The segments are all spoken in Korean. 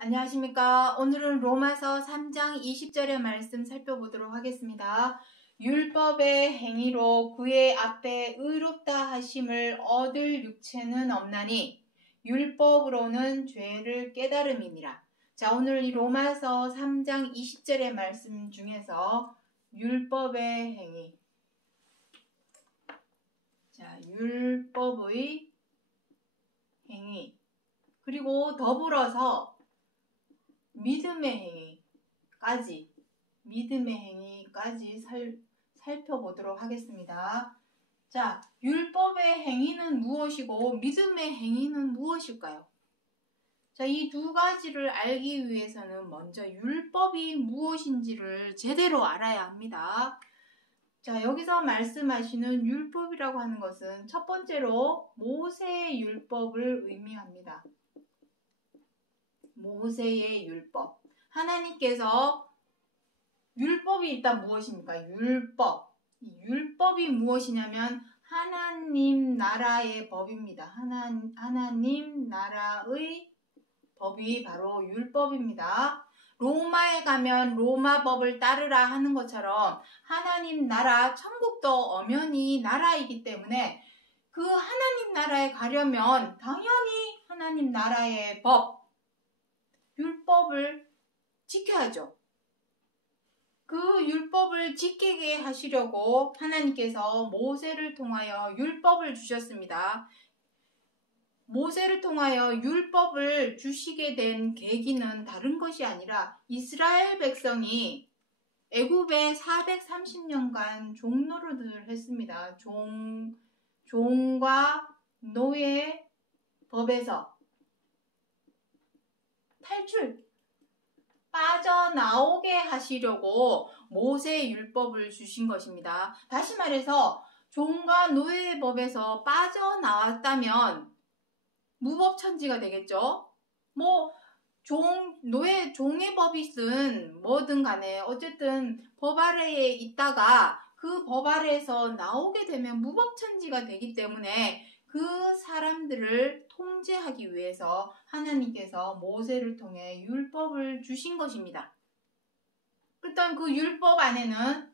안녕하십니까. 오늘은 로마서 3장 20절의 말씀 살펴보도록 하겠습니다. 율법의 행위로 그의 앞에 의롭다 하심을 얻을 육체는 없나니 율법으로는 죄를 깨달음이니라. 자, 오늘 이 로마서 3장 20절의 말씀 중에서 율법의 행위. 자, 율법의 행위. 그리고 더불어서 믿음의 행위까지 살펴보도록 하겠습니다. 자, 율법의 행위는 무엇이고 믿음의 행위는 무엇일까요? 자, 이 두 가지를 알기 위해서는 먼저 율법이 무엇인지를 제대로 알아야 합니다. 자, 여기서 말씀하시는 율법이라고 하는 것은 첫 번째로 모세의 율법을 의미합니다. 모세의 율법. 하나님께서 율법이 일단 무엇입니까? 율법. 이 율법이 무엇이냐면 하나님 나라의 법입니다. 하나님 나라의 법이 바로 율법입니다. 로마에 가면 로마 법을 따르라 하는 것처럼 하나님 나라, 천국도 엄연히 나라이기 때문에 그 하나님 나라에 가려면 당연히 하나님 나라의 법, 율법을 지켜야죠. 그 율법을 지키게 하시려고 하나님께서 모세를 통하여 율법을 주셨습니다. 모세를 통하여 율법을 주시게 된 계기는 다른 것이 아니라 이스라엘 백성이 애굽에 430년간 종노릇을 했습니다. 종과 노예 법에서 빠져나오게 하시려고 모세의 율법을 주신 것입니다. 다시 말해서 종과 노예의 법에서 빠져나왔다면 무법천지가 되겠죠. 종의 법이든 뭐든 간에 어쨌든 법 아래에 있다가 그 법 아래에서 나오게 되면 무법천지가 되기 때문에 그 사람들을 통제하기 위해서 하나님께서 모세를 통해 율법을 주신 것입니다. 일단 그 율법 안에는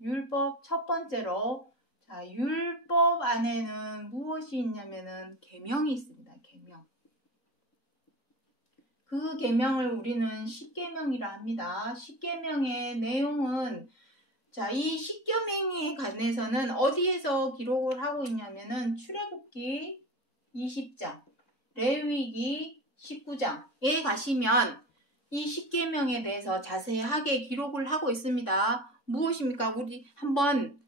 율법 첫 번째로 율법 안에는 무엇이 있냐면은 계명이 있습니다. 계명. 그 계명을 우리는 십계명이라 합니다. 십계명의 내용은 이 십계명에 관해서는 어디에서 기록을 하고 있냐면은 출애굽기 20장, 레위기 19장에 가시면 이 십계명에 대해서 자세하게 기록을 하고 있습니다. 무엇입니까? 우리 한번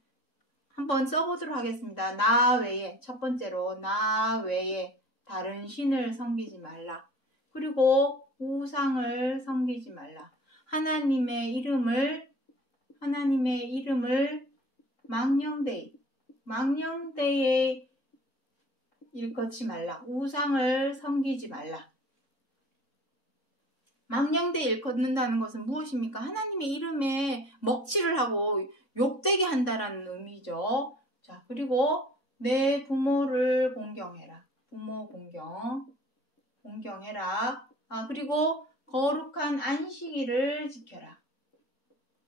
써보도록 하겠습니다. 나 외에, 첫 번째로 나 외에 다른 신을 섬기지 말라. 그리고 우상을 섬기지 말라. 하나님의 이름을 망령되이 일컫지 말라. 우상을 섬기지 말라. 망령되이 일컫는다는 것은 무엇입니까? 하나님의 이름에 먹칠을 하고 욕되게 한다라는 의미죠. 자, 그리고 내 부모를 공경해라. 부모 공경해라. 그리고 거룩한 안식일을 지켜라.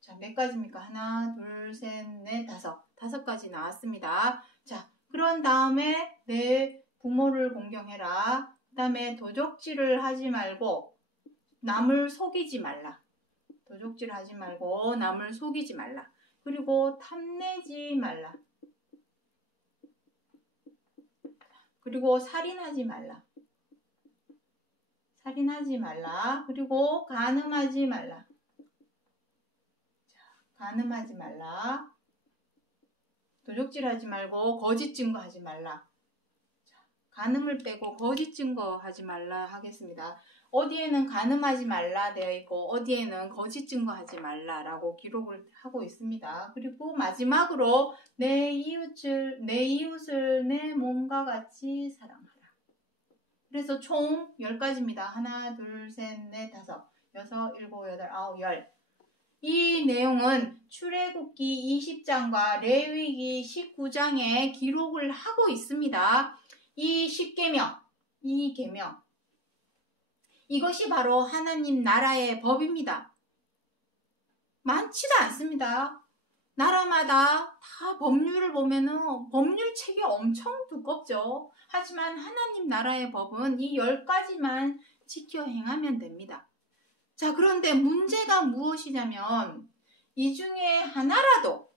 자, 몇 가지입니까? 하나, 둘, 셋, 넷, 다섯 가지 나왔습니다. 자, 그런 다음에 내 부모를 공경해라. 그 다음에 도적질을 하지 말고 남을 속이지 말라. 도적질 하지 말고 남을 속이지 말라. 그리고 탐내지 말라. 그리고 살인하지 말라. 그리고 간음하지 말라. 간음하지 말라. 도적질하지 말고 거짓 증거하지 말라. 간음을 빼고 거짓 증거하지 말라 하겠습니다. 어디에는 간음하지 말라 되어 있고 어디에는 거짓 증거하지 말라라고 기록을 하고 있습니다. 그리고 마지막으로 내 이웃을 내 몸과 같이 사랑하라. 그래서 총 10가지입니다. 하나, 둘, 셋, 넷, 다섯, 여섯, 일곱, 여덟, 아홉, 열. 이 내용은 출애굽기 20장과 레위기 19장에 기록을 하고 있습니다. 이 십계명, 이 계명. 이것이 바로 하나님 나라의 법입니다. 많지도 않습니다. 나라마다 다 법률을 보면은 법률 책이 엄청 두껍죠. 하지만 하나님 나라의 법은 이 10가지만 지켜 행하면 됩니다. 자, 그런데 문제가 무엇이냐면 이 중에 하나라도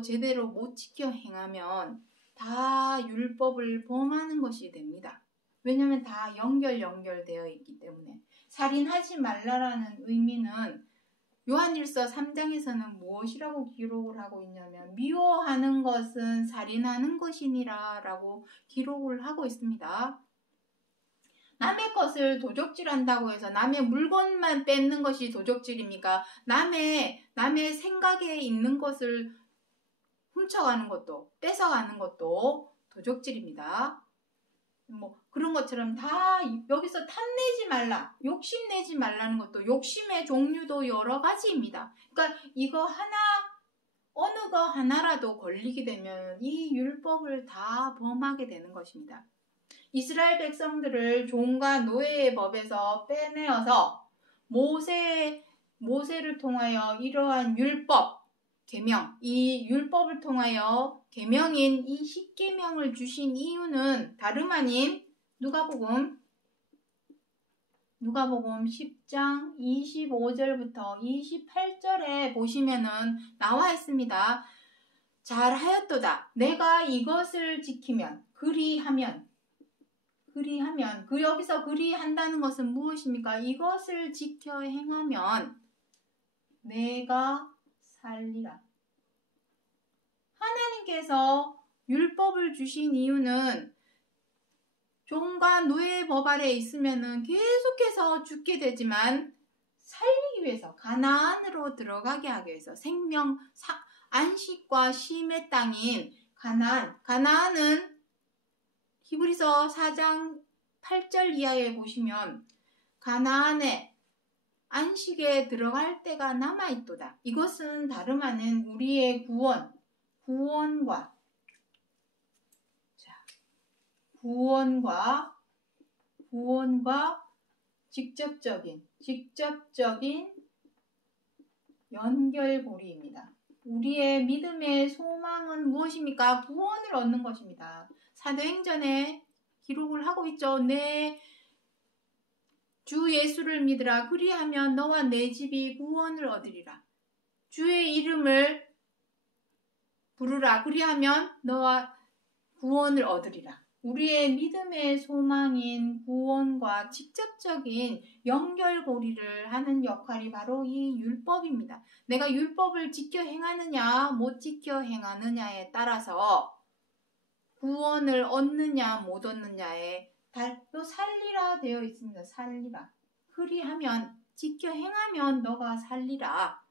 제대로 못 지켜 행하면 다 율법을 범하는 것이 됩니다. 왜냐하면 다 연결되어 있기 때문에. 살인하지 말라라는 의미는 요한일서 3장에서는 무엇이라고 기록을 하고 있냐면 미워하는 것은 살인하는 것이니라 라고 기록을 하고 있습니다. 남의 것을 도적질한다고 해서 남의 물건만 뺏는 것이 도적질입니까? 남의 생각에 있는 것을 훔쳐가는 것도 뺏어가는 것도 도적질입니다. 뭐 그런 것처럼 다 여기서 탐내지 말라, 욕심내지 말라는 것도 욕심의 종류도 여러 가지입니다. 그러니까 이거 어느 거 하나라도 걸리게 되면 이 율법을 다 범하게 되는 것입니다. 이스라엘 백성들을 종과 노예의 법에서 빼내어서 모세를 통하여 이러한 율법, 계명, 이 율법을 통하여 계명인 이 10계명을 주신 이유는 다름 아닌 누가복음 10장 25절부터 28절에 보시면은 나와 있습니다. 잘하였도다. 내가 이것을 지키면 그리하면 여기서 그리한다는 것은 무엇입니까? 이것을 지켜 행하면 내가 살리라. 하나님께서 율법을 주신 이유는 종과 노예의 법 아래 있으면은 계속해서 죽게 되지만 살리기 위해서 가나안으로 들어가게 하기 위해서 안식과 쉼의 땅인 가나안은 히브리서 4장 8절 이하에 보시면 가나안에 안식에 들어갈 때가 남아있도다. 이것은 다름 아닌 우리의 구원과 직접적인 연결고리입니다. 우리의 믿음의 소망은 무엇입니까? 구원을 얻는 것입니다. 사도행전에 기록을 하고 있죠. 내 주 예수를 믿으라. 그리하면 너와 내 집이 구원을 얻으리라. 주의 이름을 부르라. 그리하면 너와 구원을 얻으리라. 우리의 믿음의 소망인 구원과 직접적인 연결고리를 하는 역할이 바로 이 율법입니다. 내가 율법을 지켜 행하느냐 못 지켜 행하느냐에 따라서 구원을 얻느냐 못 얻느냐에 또 살리라 되어 있습니다. 살리라. 그리하면 지켜 행하면 너가 살리라.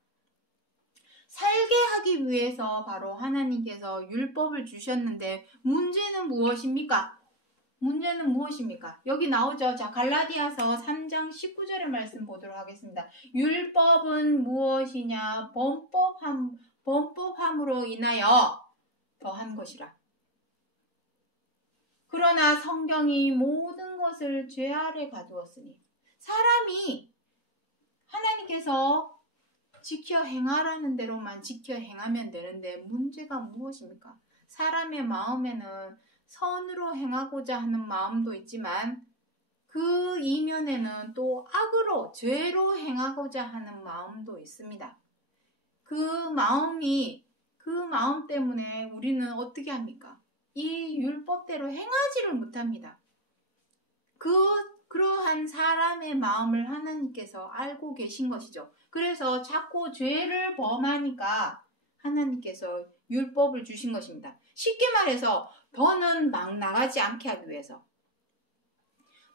살게 하기 위해서 바로 하나님께서 율법을 주셨는데 문제는 무엇입니까? 여기 나오죠. 자, 갈라디아서 3장 19절의 말씀 보도록 하겠습니다. 율법은 무엇이냐? 범법함으로 인하여 더한 것이라. 그러나 성경이 모든 것을 죄 아래 가두었으니 사람이 하나님께서 지켜 행하라는 대로만 지켜 행하면 되는데 문제가 무엇입니까? 사람의 마음에는 선으로 행하고자 하는 마음도 있지만 그 이면에는 또 악으로 죄로 행하고자 하는 마음도 있습니다. 그 마음 때문에 우리는 어떻게 합니까? 이 율법대로 행하지를 못합니다. 그러한 사람의 마음을 하나님께서 알고 계신 것이죠. 그래서 자꾸 죄를 범하니까 하나님께서 율법을 주신 것입니다. 쉽게 말해서 더는 막 나가지 않게 하기 위해서,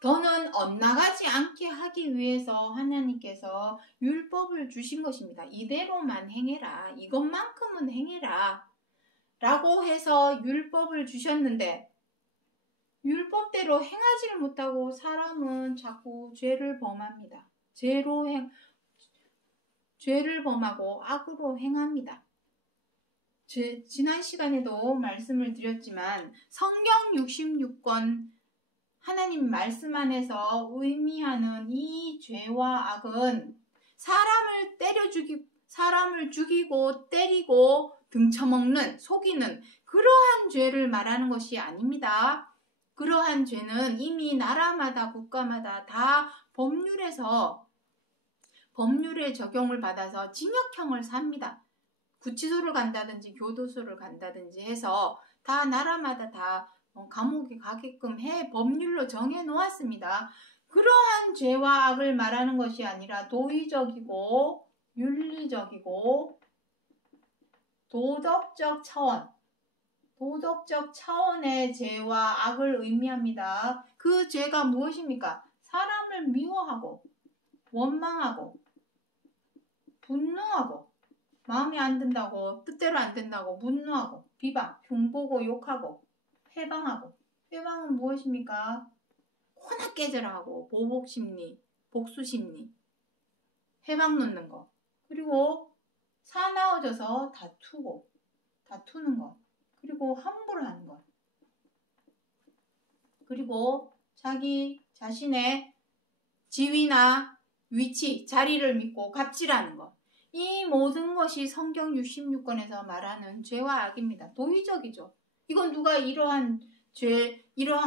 더는 엇나가지 않게 하기 위해서 하나님께서 율법을 주신 것입니다. 이대로만 행해라, 이것만큼은 행해라 라고 해서 율법을 주셨는데 율법대로 행하지를 못하고 사람은 자꾸 죄를 범합니다. 죄를 범하고 악으로 행합니다. 지난 시간에도 말씀을 드렸지만 성경 66권 하나님 말씀 안에서 의미하는 이 죄와 악은 사람을 죽이고 때리고 등쳐먹는, 속이는 그러한 죄를 말하는 것이 아닙니다. 그러한 죄는 이미 나라마다 국가마다 다 법률의 적용을 받아서 징역형을 삽니다. 구치소를 간다든지 교도소를 간다든지 해서 다 나라마다 다 감옥에 가게끔 법률로 정해 놓았습니다. 그러한 죄와 악을 말하는 것이 아니라 도의적이고 윤리적이고 도덕적 차원의 죄와 악을 의미합니다. 그 죄가 무엇입니까? 사람을 미워하고 원망하고 분노하고 마음에 안 든다고 뜻대로 안 된다고 분노하고 비방, 흉보고 욕하고 회방하고. 회방은 무엇입니까? 코나 깨져라 하고 보복심리, 복수심리, 회방 놓는 거. 그리고 사나워져서 다투는 것. 그리고 함부로 하는 것. 그리고 자기 자신의 지위나 위치, 자리를 믿고 갑질하는 것. 이 모든 것이 성경 66권에서 말하는 죄와 악입니다. 도의적이죠. 이건 누가 이러한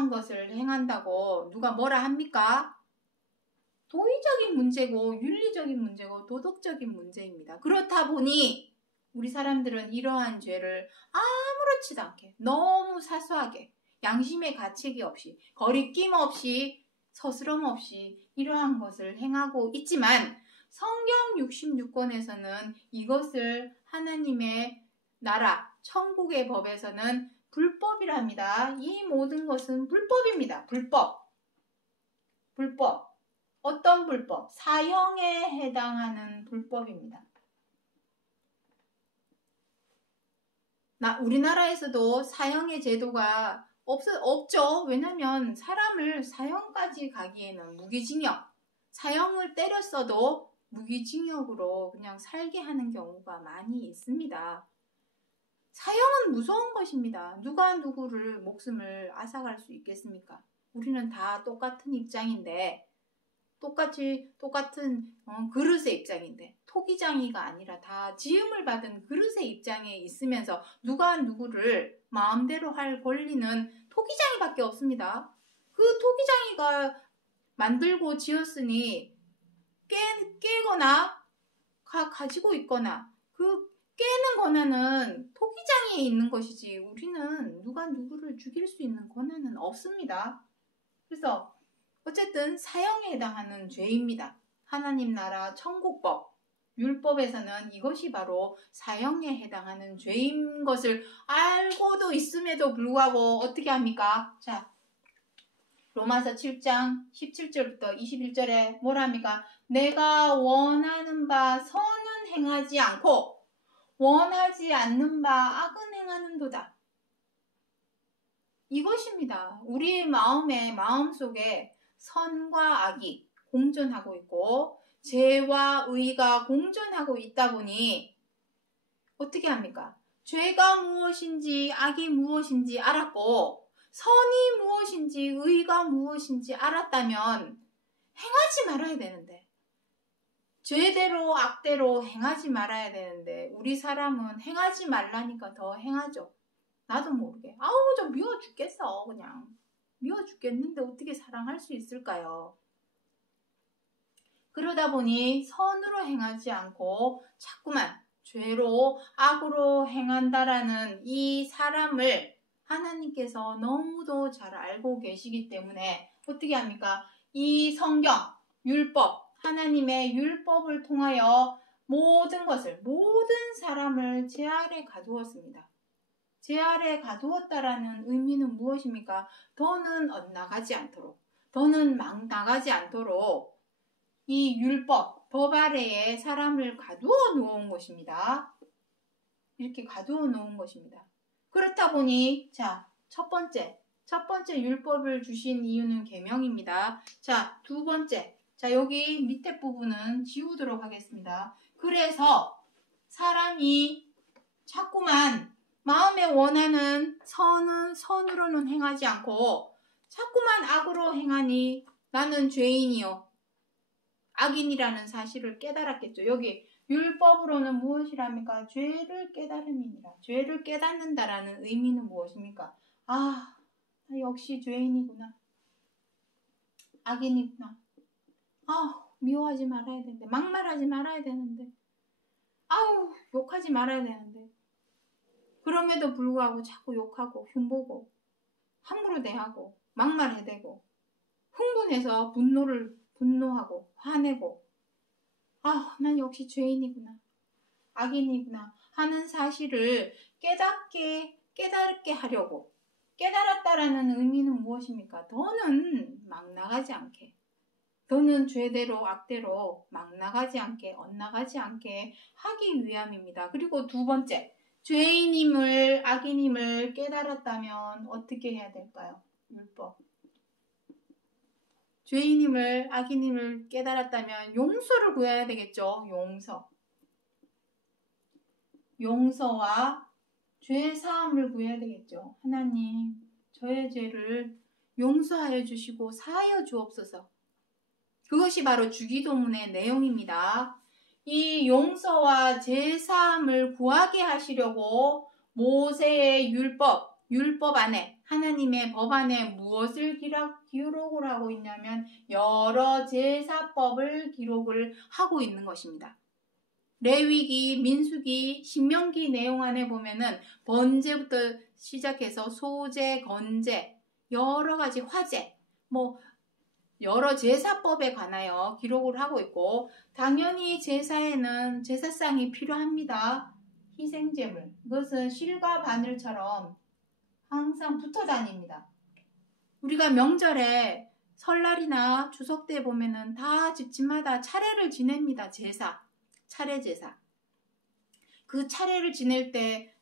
것을 행한다고 누가 뭐라 합니까? 도의적인 문제고 윤리적인 문제고 도덕적인 문제입니다. 그렇다 보니 우리 사람들은 이러한 죄를 아무렇지도 않게 너무 사소하게 양심의 가책이 없이 거리낌 없이 서스럼 없이 이러한 것을 행하고 있지만 성경 66권에서는 이것을 하나님의 나라, 천국의 법에서는 불법이라 합니다. 이 모든 것은 불법입니다. 불법. 어떤 불법? 사형에 해당하는 불법입니다. 우리나라에서도 사형의 제도가 없죠. 왜냐하면 사람을 사형까지 가기에는 무기징역, 사형을 때렸어도 무기징역으로 그냥 살게 하는 경우가 많이 있습니다. 사형은 무서운 것입니다. 누가 누구를 목숨을 앗아갈 수 있겠습니까? 우리는 다 똑같은 입장인데 똑같은 그릇의 입장인데 토기장이가 아니라 다 지음을 받은 그릇의 입장에 있으면서 누가 누구를 마음대로 할 권리는 토기장이밖에 없습니다. 그 토기장이가 만들고 지었으니 깨거나 가지고 있거나 그 깨는 권한은 토기장에 있는 것이지 우리는 누가 누구를 죽일 수 있는 권한은 없습니다. 그래서 어쨌든 사형에 해당하는 죄입니다. 하나님 나라 천국법, 율법에서는 이것이 바로 사형에 해당하는 죄인 것을 알고도 있음에도 불구하고 어떻게 합니까? 자, 로마서 7장 17절부터 21절에 뭐라 합니까? 내가 원하는 바 선은 행하지 않고 원하지 않는 바 악은 행하는도다. 이것입니다. 우리의 마음속에 선과 악이 공존하고 있고 죄와 의가 공존하고 있다 보니 어떻게 합니까? 죄가 무엇인지 악이 무엇인지 알았고 선이 무엇인지 의가 무엇인지 알았다면 행하지 말아야 되는데 죄대로 악대로 행하지 말아야 되는데 우리 사람은 행하지 말라니까 더 행하죠. 나도 모르게 아우 좀 미워 죽겠어. 그냥 미워 죽겠는데 어떻게 사랑할 수 있을까요? 그러다 보니 선으로 행하지 않고 자꾸만 죄로 악으로 행한다라는 이 사람을 하나님께서 너무도 잘 알고 계시기 때문에 어떻게 합니까? 이 성경, 율법, 하나님의 율법을 통하여 모든 사람을 제 아래 가두었습니다. 제 아래 가두었다라는 의미는 무엇입니까? 더는 엇나가지 않도록, 더는 막 나가지 않도록 이 율법, 법 아래에 사람을 가두어 놓은 것입니다. 이렇게 가두어 놓은 것입니다. 그렇다 보니 자, 첫 번째 율법을 주신 이유는 계명입니다. 자, 두 번째. 자, 여기 밑에 부분은 지우도록 하겠습니다. 그래서 사람이 자꾸만 마음에 원하는 선은 선으로는 행하지 않고 자꾸만 악으로 행하니 나는 죄인이요 악인이라는 사실을 깨달았겠죠. 여기 율법으로는 무엇이랍니까? 죄를 깨달음이니라. 죄를 깨닫는다라는 의미는 무엇입니까? 아, 나 역시 죄인이구나. 악인이구나. 아, 미워하지 말아야 되는데, 막말하지 말아야 되는데, 아우, 욕하지 말아야 되는데. 그럼에도 불구하고 자꾸 욕하고 흉보고 함부로 대하고 막말해대고 흥분해서 분노하고 화내고 아, 난 역시 죄인이구나. 악인이구나 하는 사실을 깨닫게 하려고 깨달았다라는 의미는 무엇입니까? 더는 막 나가지 않게 더는 죄대로 악대로 막 나가지 않게 엇나가지 않게 하기 위함입니다. 그리고 두 번째 죄인임을 악인임을 깨달았다면 어떻게 해야 될까요? 율법 죄인임을 악인임을 깨달았다면 용서를 구해야 되겠죠. 용서와 죄 사함을 구해야 되겠죠. 하나님 저의 죄를 용서하여 주시고 사하여 주옵소서. 그것이 바로 주기도문의 내용입니다. 이 용서와 죄 사함을 구하게 하시려고 모세의 율법 안에 하나님의 법 안에 무엇을 기록을 하고 있냐면 여러 제사법을 기록을 하고 있는 것입니다. 레위기, 민수기, 신명기 내용 안에 보면은 번제부터 시작해서 소제, 건제, 여러 가지 화제, 여러 제사법에 관하여 기록을 하고 있고 당연히 제사에는 제사상이 필요합니다. 희생제물, 이것은 실과 바늘처럼 항상 붙어 다닙니다. 우리가 명절에 설날이나 추석 때 보면은 다 집집마다 차례를 지냅니다. 차례 제사. 그 차례를 지낼 때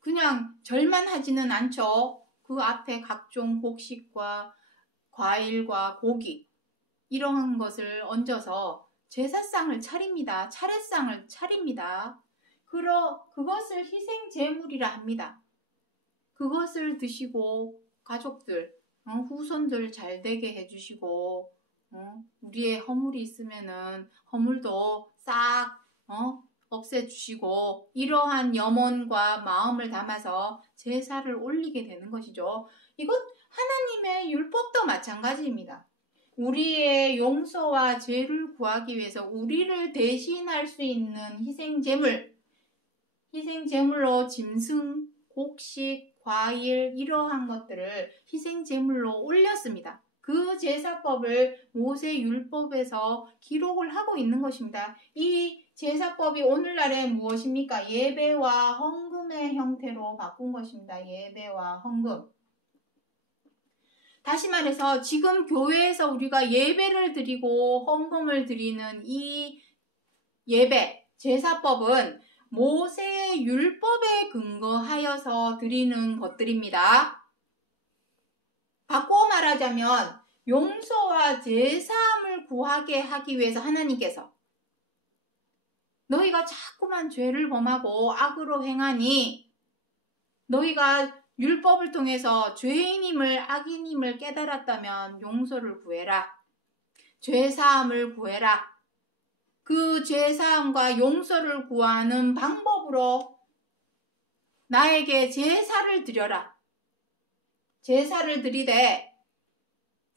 그냥 절만 하지는 않죠. 그 앞에 각종 곡식과 과일과 고기 이러한 것을 얹어서 제사상을 차립니다. 차례상을 차립니다. 그것을 희생제물이라 합니다. 그것을 드시고 가족들, 후손들 잘 되게 해주시고 우리의 허물이 있으면은 허물도 싹 없애주시고 이러한 염원과 마음을 담아서 제사를 올리게 되는 것이죠. 이것 하나님의 율법도 마찬가지입니다. 우리의 용서와 죄를 구하기 위해서 우리를 대신할 수 있는 희생제물로 짐승, 곡식, 과일 이러한 것들을 희생제물로 올렸습니다. 그 제사법을 모세 율법에서 기록을 하고 있는 것입니다. 이 제사법이 오늘날에 무엇입니까? 예배와 헌금의 형태로 바꾼 것입니다. 예배와 헌금. 다시 말해서 지금 교회에서 우리가 예배를 드리고 헌금을 드리는 이 예배, 제사법은 모세의 율법에 근거하여서 드리는 것들입니다. 바꾸어 말하자면 용서와 제사함을 구하게 하기 위해서 하나님께서 너희가 자꾸만 죄를 범하고 악으로 행하니 너희가 율법을 통해서 죄인임을 악인임을 깨달았다면 용서를 구해라. 죄사함을 구해라. 그 죄사함과 용서를 구하는 방법으로 나에게 제사를 드려라. 제사를 드리되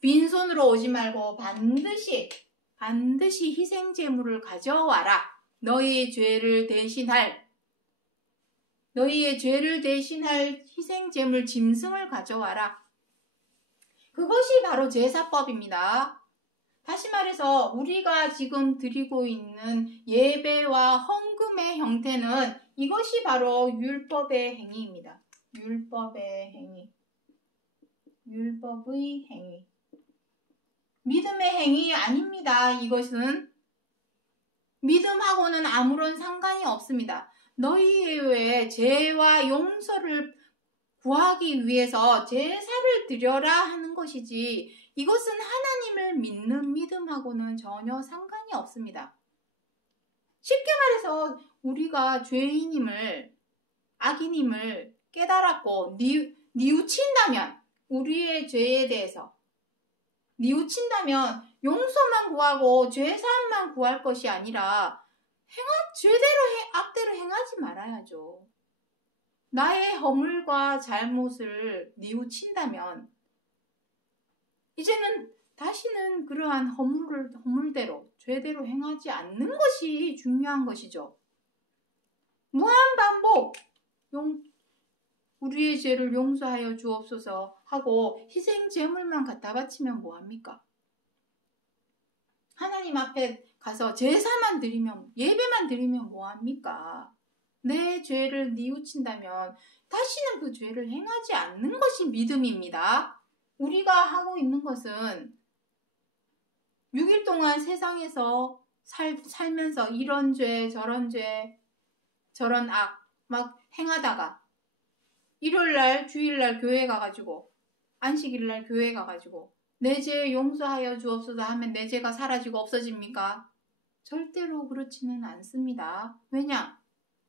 빈손으로 오지 말고 반드시 희생제물을 가져와라. 너희의 죄를 대신할 희생제물 짐승을 가져와라. 그것이 바로 제사법입니다. 다시 말해서 우리가 지금 드리고 있는 예배와 헌금의 형태는 이것이 바로 율법의 행위입니다. 율법의 행위. 믿음의 행위 아닙니다. 이것은 믿음하고는 아무런 상관이 없습니다. 너희의 죄와 용서를 구하기 위해서 제사를 드려라 하는 것이지 이것은 하나님을 믿는 믿음하고는 전혀 상관이 없습니다. 쉽게 말해서 우리가 죄인임을 악인임을 깨달았고 뉘우친다면 우리의 죄에 대해서 뉘우친다면 용서만 구하고 죄사함만 구할 것이 아니라 악대로 행하지 말아야죠. 나의 허물과 잘못을 뉘우친다면 이제는 다시는 그러한 허물대로 죄대로 행하지 않는 것이 중요한 것이죠. 무한반복 우리의 죄를 용서하여 주옵소서 하고 희생 제물만 갖다 바치면 뭐합니까? 하나님 앞에 가서 제사만 드리면, 예배만 드리면 뭐합니까? 내 죄를 뉘우친다면 다시는 그 죄를 행하지 않는 것이 믿음입니다. 우리가 하고 있는 것은 6일 동안 세상에서 살면서 이런 죄, 저런 악 막 행하다가 일요일날, 주일날 교회 가가지고 안식일날 교회 가가지고 내 죄 용서하여 주옵소서 하면 내 죄가 사라지고 없어집니까? 절대로 그렇지는 않습니다. 왜냐?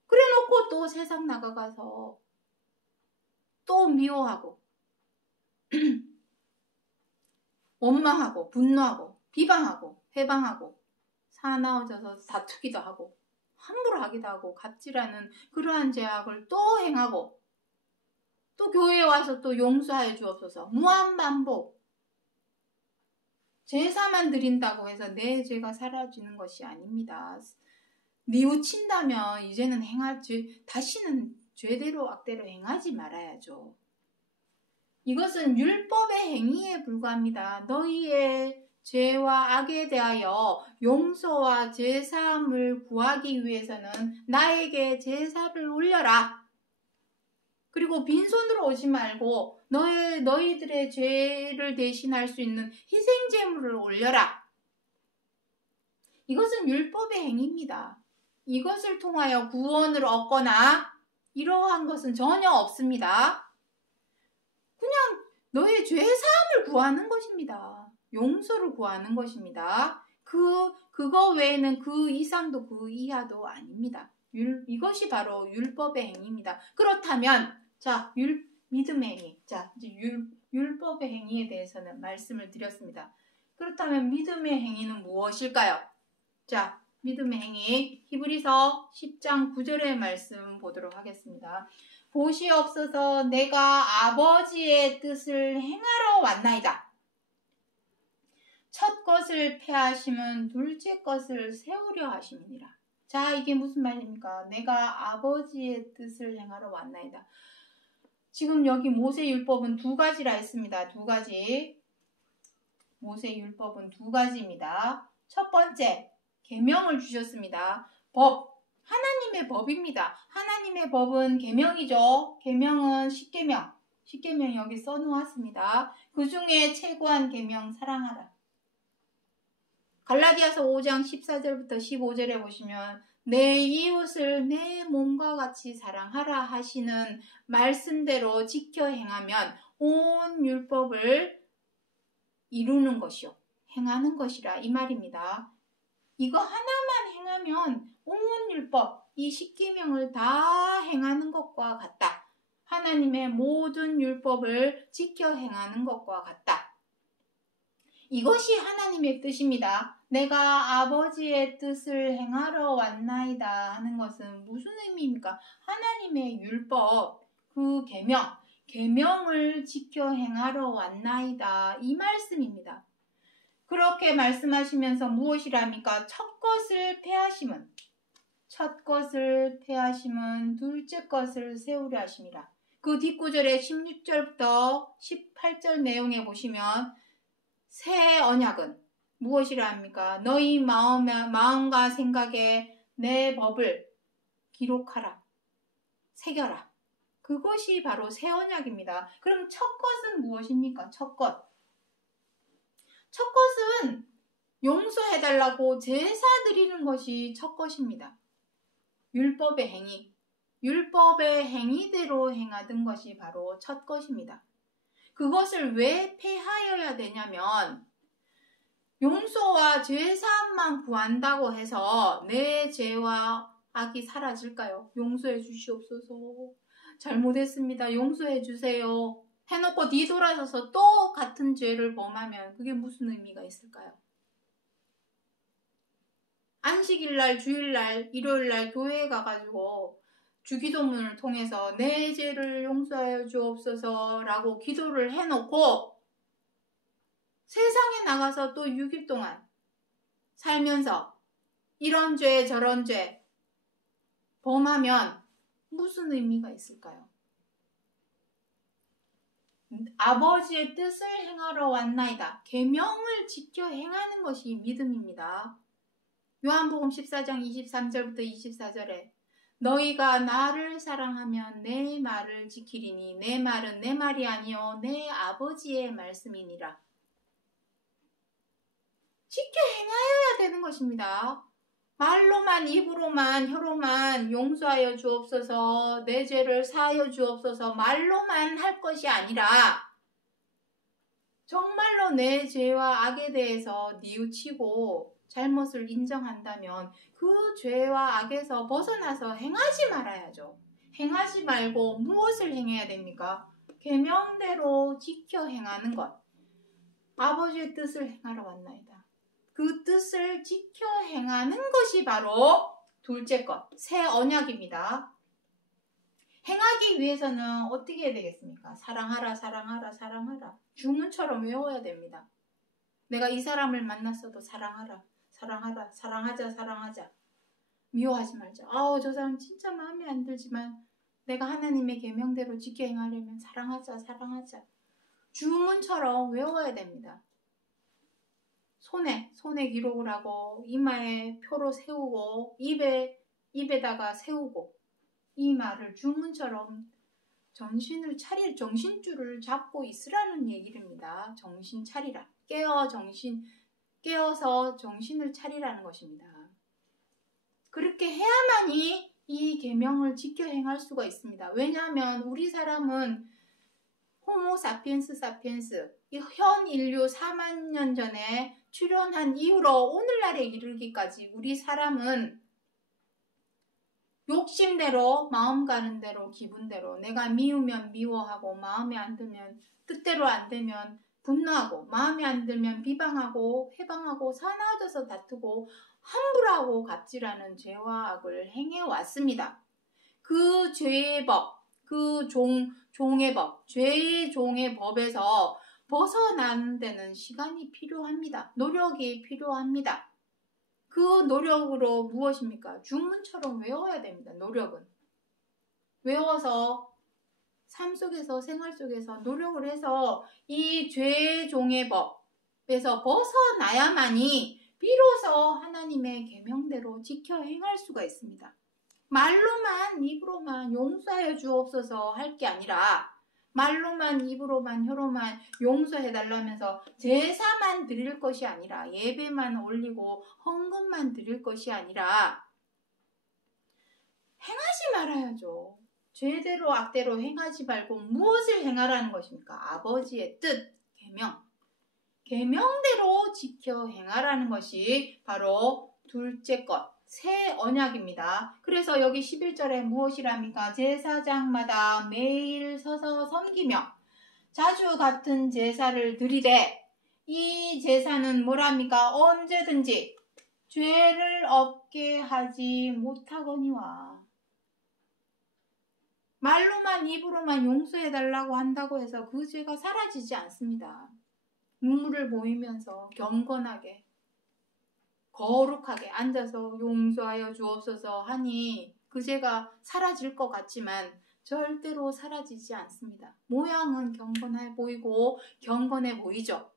그래놓고 또 세상 나가가서 또 미워하고 원망하고 분노하고 비방하고 회방하고 사나워져서 다투기도 하고 함부로 하기도 하고 갑질하는 그러한 죄악을 또 행하고 또 교회에 와서 또 용서하여 주옵소서. 무한반복. 제사만 드린다고 해서 내 죄가 사라지는 것이 아닙니다. 뉘우친다면 이제는 다시는 죄대로 악대로 행하지 말아야죠. 이것은 율법의 행위에 불과합니다. 너희의 죄와 악에 대하여 용서와 제사함을 구하기 위해서는 나에게 제사를 올려라. 그리고 빈손으로 오지 말고 너희들의 죄를 대신할 수 있는 희생제물을 올려라. 이것은 율법의 행위입니다. 이것을 통하여 구원을 얻거나 이러한 것은 전혀 없습니다. 그냥 너의 죄사함을 구하는 것입니다. 용서를 구하는 것입니다. 그거 외에는 그 이상도 그 이하도 아닙니다. 이것이 바로 율법의 행위입니다. 그렇다면 믿음의 행위. 이제 율법의 행위에 대해서는 말씀을 드렸습니다. 그렇다면 믿음의 행위는 무엇일까요? 믿음의 행위. 히브리서 10장 9절의 말씀 보도록 하겠습니다. 보시옵소서 내가 아버지의 뜻을 행하러 왔나이다. 첫 것을 폐하심은 둘째 것을 세우려 하심이니라. 이게 무슨 말입니까? 내가 아버지의 뜻을 행하러 왔나이다. 지금 여기 모세율법은 두 가지라 했습니다. 두 가지. 모세율법은 두 가지입니다. 첫 번째, 계명을 주셨습니다. 하나님의 법입니다. 하나님의 법은 계명이죠. 계명은 십계명. 십계명 여기 써놓았습니다. 그 중에 최고한 계명 사랑하라. 갈라디아서 5장 14절부터 15절에 보시면 내 이웃을 내 몸과 같이 사랑하라 하시는 말씀대로 지켜 행하면 온 율법을 이루는 것이요 행하는 것이라 이 말입니다. 이거 하나만 행하면 온 율법, 이 십계명을 다 행하는 것과 같다. 하나님의 모든 율법을 지켜 행하는 것과 같다. 이것이 하나님의 뜻입니다. 내가 아버지의 뜻을 행하러 왔나이다 하는 것은 무슨 의미입니까? 하나님의 율법, 그 계명을 지켜 행하러 왔나이다 이 말씀입니다. 그렇게 말씀하시면서 무엇이랍니까? 첫 것을 폐하심은 둘째 것을 세우려 하심이라. 그 뒷구절에 16절부터 18절 내용에 보시면 새 언약은 무엇이라 합니까? 너희 마음과 생각에 내 법을 기록하라. 새겨라. 그것이 바로 새 언약입니다. 그럼 첫 것은 무엇입니까? 첫 것은 용서해달라고 제사 드리는 것이 첫 것입니다. 율법의 행위대로 행하던 것이 바로 첫 것입니다. 그것을 왜 폐하여야 되냐면 용서와 죄사함만 구한다고 해서 내 죄와 악이 사라질까요? 용서해 주시옵소서. 잘못했습니다. 용서해 주세요. 해놓고 뒤돌아서서 또 같은 죄를 범하면 그게 무슨 의미가 있을까요? 안식일날, 주일날, 일요일날 교회에 가가지고 주기도문을 통해서 내 죄를 용서하여 주옵소서 라고 기도를 해놓고 세상에 나가서 또 6일 동안 살면서 이런 죄 저런 죄 범하면 무슨 의미가 있을까요? 아버지의 뜻을 행하러 왔나이다. 계명을 지켜 행하는 것이 믿음입니다. 요한복음 14장 23절부터 24절에 너희가 나를 사랑하면 내 말을 지키리니 내 말은 내 말이 아니요 내 아버지의 말씀이니라. 지켜 행하여야 되는 것입니다. 말로만 입으로만 혀로만 용서하여 주옵소서 내 죄를 사하여 주옵소서 말로만 할 것이 아니라 정말로 내 죄와 악에 대해서 뉘우치고 잘못을 인정한다면 그 죄와 악에서 벗어나서 행하지 말아야죠. 행하지 말고 무엇을 행해야 됩니까? 계명대로 지켜 행하는 것. 아버지의 뜻을 행하러 왔나이다. 그 뜻을 지켜 행하는 것이 바로 둘째 것, 새 언약입니다. 행하기 위해서는 어떻게 해야 되겠습니까? 사랑하라, 사랑하라, 사랑하라. 주문처럼 외워야 됩니다. 내가 이 사람을 만났어도 사랑하라, 사랑하라, 사랑하자, 사랑하자. 미워하지 말자. 저 사람 진짜 마음에 안 들지만 내가 하나님의 계명대로 지켜 행하려면 사랑하자, 사랑하자. 주문처럼 외워야 됩니다. 손에 기록을 하고 이마에 표로 세우고 입에다가 세우고 이 말을 주문처럼 정신줄을 잡고 있으라는 얘기입니다. 정신 차리라. 깨어서 정신을 차리라는 것입니다. 그렇게 해야만이 이 계명을 지켜 행할 수가 있습니다. 왜냐하면 우리 사람은 호모 사피엔스 현 인류 4만 년 전에 출현한 이후로 오늘날에 이르기까지 우리 사람은 욕심대로 마음 가는 대로 기분대로 내가 미우면 미워하고 마음에 안 들면 뜻대로 안 되면 분노하고 마음에 안 들면 비방하고 회방하고 사나워져서 다투고 함부로하고 갑질하는 죄와 악을 행해왔습니다. 그 죄의 법, 그 종의 법, 죄의 종의 법에서 벗어나는 데는 시간이 필요합니다. 노력이 필요합니다. 그 노력으로 무엇입니까? 주문처럼 외워야 됩니다. 노력은. 외워서 삶 속에서 생활 속에서 노력을 해서 이 죄의 종의 법에서 벗어나야만이 비로소 하나님의 계명대로 지켜 행할 수가 있습니다. 말로만 입으로만 용서하여 주옵소서 할 게 아니라 말로만 입으로만 혀로만 용서해달라면서 제사만 드릴 것이 아니라 예배만 올리고 헌금만 드릴 것이 아니라 행하지 말아야죠. 죄대로 악대로 행하지 말고 무엇을 행하라는 것입니까? 아버지의 뜻, 계명. 계명대로 지켜 행하라는 것이 바로 둘째 것, 새 언약입니다. 그래서 여기 11절에 무엇이랍니까? 제사장마다 매일 서서 섬기며 자주 같은 제사를 드리되 이 제사는 뭐랍니까? 언제든지 죄를 없게 하지 못하거니와. 말로만 입으로만 용서해달라고 한다고 해서 그 죄가 사라지지 않습니다. 눈물을 보이면서 경건하게 거룩하게 앉아서 용서하여 주옵소서 하니 그 죄가 사라질 것 같지만 절대로 사라지지 않습니다. 모양은 경건해 보이고 경건해 보이죠.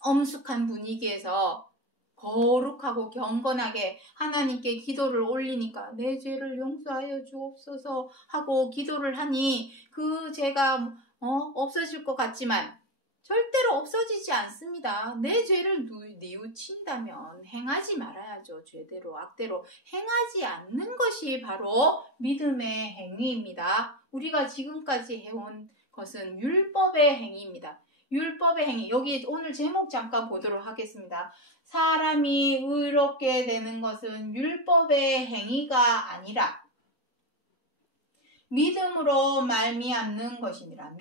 엄숙한 분위기에서 거룩하고 경건하게 하나님께 기도를 올리니까 내 죄를 용서하여 주옵소서 하고 기도를 하니 그 죄가 없어질 것 같지만 절대로 없어지지 않습니다. 내 죄를 뉘우친다면 행하지 말아야죠. 죄대로 악대로 행하지 않는 것이 바로 믿음의 행위입니다. 우리가 지금까지 해온 것은 율법의 행위입니다. 율법의 행위. 여기 오늘 제목 잠깐 보도록 하겠습니다. 사람이 의롭게 되는 것은 율법의 행위가 아니라 믿음으로 말미암는 것이니라.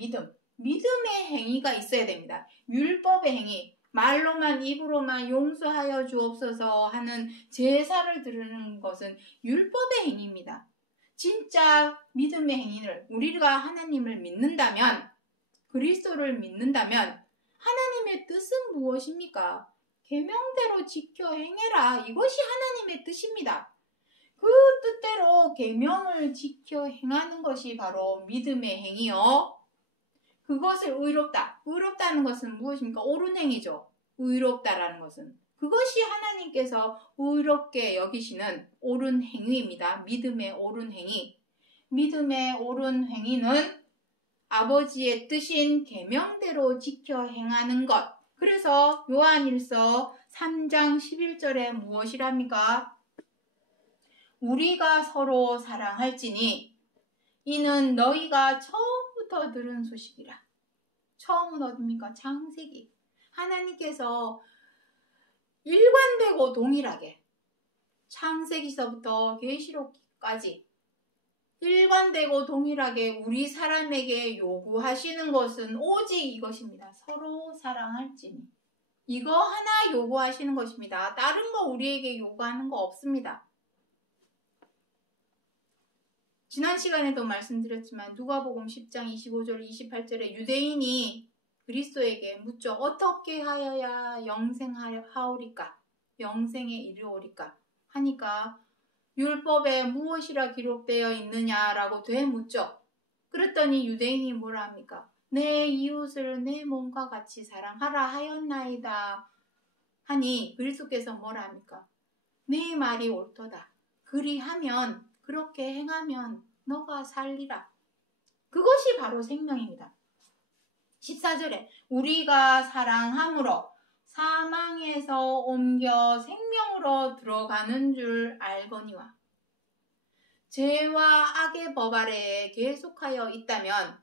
믿음의 행위가 있어야 됩니다. 율법의 행위, 말로만 입으로만 용서하여 주옵소서 하는 제사를 드리는 것은 율법의 행위입니다. 진짜 믿음의 행위를 우리가 하나님을 믿는다면, 그리스도를 믿는다면 하나님의 뜻은 무엇입니까? 계명대로 지켜 행해라. 이것이 하나님의 뜻입니다. 그 뜻대로 계명을 지켜 행하는 것이 바로 믿음의 행위요. 그것을 의롭다는 것은 무엇입니까? 옳은 행위죠. 의롭다라는 것은 그것이 하나님께서 의롭게 여기시는 옳은 행위입니다. 믿음의 옳은 행위. 믿음의 옳은 행위는 아버지의 뜻인 계명대로 지켜 행하는 것. 그래서 요한일서 3장 11절에 무엇이랍니까? 우리가 서로 사랑할지니 이는 너희가 처음부터 들은 소식이라. 처음은 어딥니까? 창세기. 하나님께서 일관되고 동일하게 창세기서부터 계시록까지 일관되고 동일하게 우리 사람에게 요구하시는 것은 오직 이것입니다. 서로 사랑할지니. 이거 하나 요구하시는 것입니다. 다른 거 우리에게 요구하는 거 없습니다. 지난 시간에도 말씀드렸지만 누가복음 10장 25절 28절에 유대인이 그리스도에게 묻죠. 어떻게 하여야 영생하오리까? 영생에 이르오리까? 하니까 율법에 무엇이라 기록되어 있느냐라고 되묻죠. 그랬더니 유대인이 뭐라 합니까? 내 이웃을 내 몸과 같이 사랑하라 하였나이다 하니 그리스도께서 뭐라 합니까? 네 말이 옳도다. 그리하면 그렇게 행하면 너가 살리라. 그것이 바로 생명입니다. 14절에 우리가 사랑함으로 사망에서 옮겨 생명으로 들어가는 줄 알거니와. 죄와 악의 법 아래에 계속하여 있다면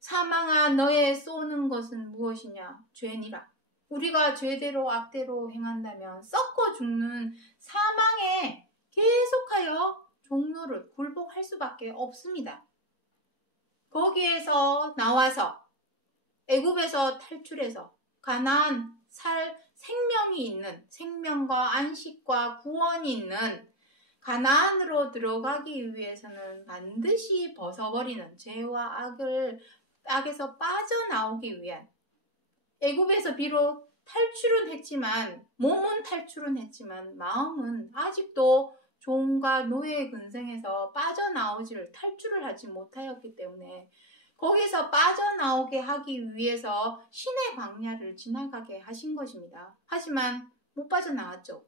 사망아 너의 쏘는 것은 무엇이냐? 죄니라. 우리가 죄대로 악대로 행한다면 썩고 죽는 사망에 계속하여 종로를 굴복할 수밖에 없습니다. 거기에서 나와서 애굽에서 탈출해서 가나안 생명이 있는 생명과 안식과 구원이 있는 가나안으로 들어가기 위해서는 반드시 벗어버리는 죄와 악에서 빠져나오기 위한 애굽에서 비록 탈출은 했지만 몸은 탈출은 했지만 마음은 아직도 종과 노예의 근성에서 탈출을 하지 못하였기 때문에 거기서 빠져나오게 하기 위해서 신의 광야를 지나가게 하신 것입니다. 하지만 못 빠져나왔죠.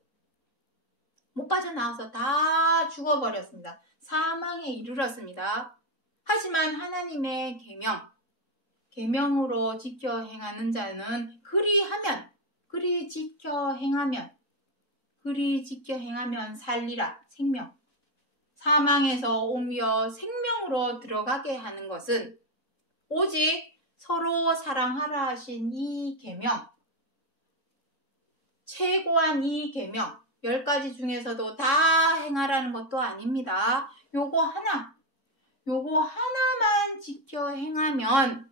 못 빠져나와서 다 죽어버렸습니다. 사망에 이르렀습니다. 하지만 하나님의 계명으로 지켜 행하는 자는 그리 지켜 행하면 살리라. 생명. 사망에서 옮겨 생명으로 들어가게 하는 것은 오직 서로 사랑하라 하신 이 계명, 최고한 이 계명, 10가지 중에서도 다 행하라는 것도 아닙니다. 요거 하나만 지켜 행하면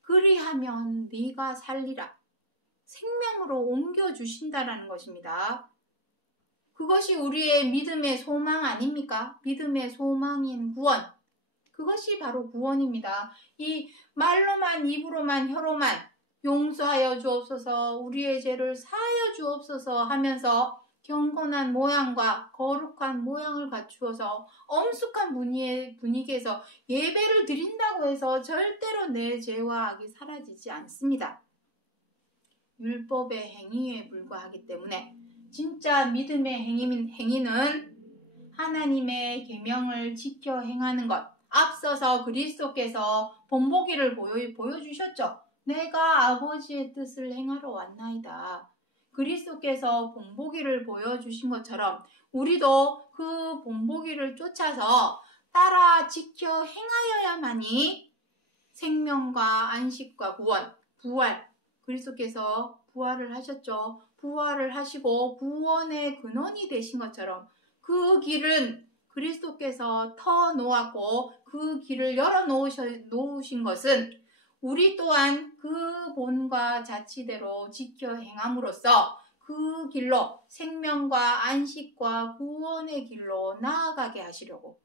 그리하면 네가 살리라. 생명으로 옮겨주신다라는 것입니다. 그것이 우리의 믿음의 소망 아닙니까? 믿음의 소망인 구원. 그것이 바로 구원입니다. 이 말로만 입으로만 혀로만 용서하여 주옵소서 우리의 죄를 사하여 주옵소서 하면서 경건한 모양과 거룩한 모양을 갖추어서 엄숙한 분위기에서 예배를 드린다고 해서 절대로 내 죄와 악이 사라지지 않습니다. 율법의 행위에 불과하기 때문에 진짜 믿음의 행위는 하나님의 계명을 지켜 행하는 것. 앞서서 그리스도께서 본보기를 보여주셨죠. 내가 아버지의 뜻을 행하러 왔나이다. 그리스도께서 본보기를 보여주신 것처럼 우리도 그 본보기를 쫓아서 따라 지켜 행하여야만이 생명과 안식과 구원, 부활, 그리스도께서 부활을 하셨죠. 부활을 하시고 구원의 근원이 되신 것처럼 그 길은 그리스도께서 터 놓았고 그 길을 열어 놓으신 것은 우리 또한 그 본과 자치대로 지켜 행함으로써 그 길로 생명과 안식과 구원의 길로 나아가게 하시려고,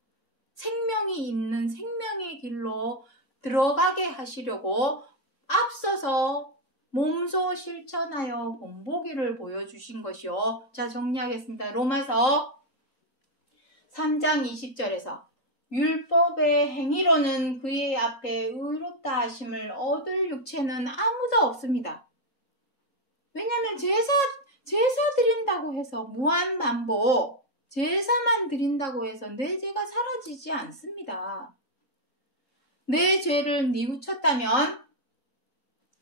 생명이 있는 생명의 길로 들어가게 하시려고 앞서서 몸소 실천하여 본보기를 보여주신 것이요. 자, 정리하겠습니다. 로마서 3장 20절에서 율법의 행위로는 그의 앞에 의롭다 하심을 얻을 육체는 아무도 없습니다. 왜냐하면 제사 드린다고 해서 무한반복 제사만 드린다고 해서 내 죄가 사라지지 않습니다. 내 죄를 뉘우쳤다면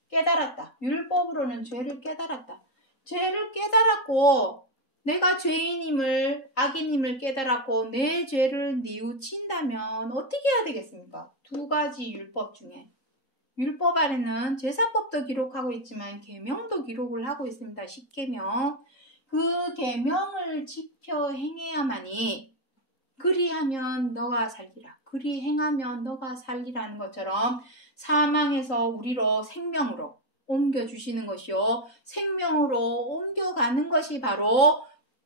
깨달았다. 율법으로는 죄를 깨달았다. 죄를 깨달았고 내가 죄인임을, 악인임을 깨달았고 내 죄를 뉘우친다면 어떻게 해야 되겠습니까? 두 가지 율법 중에, 율법 아래는 제사법도 기록하고 있지만 계명도 기록을 하고 있습니다. 10계명. 그 계명을 지켜 행해야만이, 그리하면 너가 살리라, 그리 행하면 너가 살리라는 것처럼 사망에서 우리로 생명으로 옮겨주시는 것이요, 생명으로 옮겨가는 것이 바로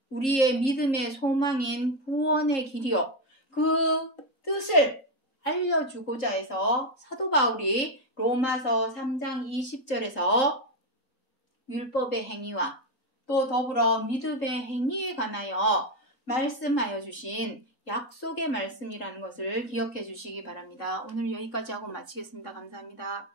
우리의 믿음의 소망인 구원의 길이요, 그 뜻을 알려주고자 해서 사도 바울이 로마서 3장 20절에서 율법의 행위와 또 더불어 믿음의 행위에 관하여 말씀하여 주신 약속의 말씀이라는 것을 기억해 주시기 바랍니다. 오늘 여기까지 하고 마치겠습니다. 감사합니다.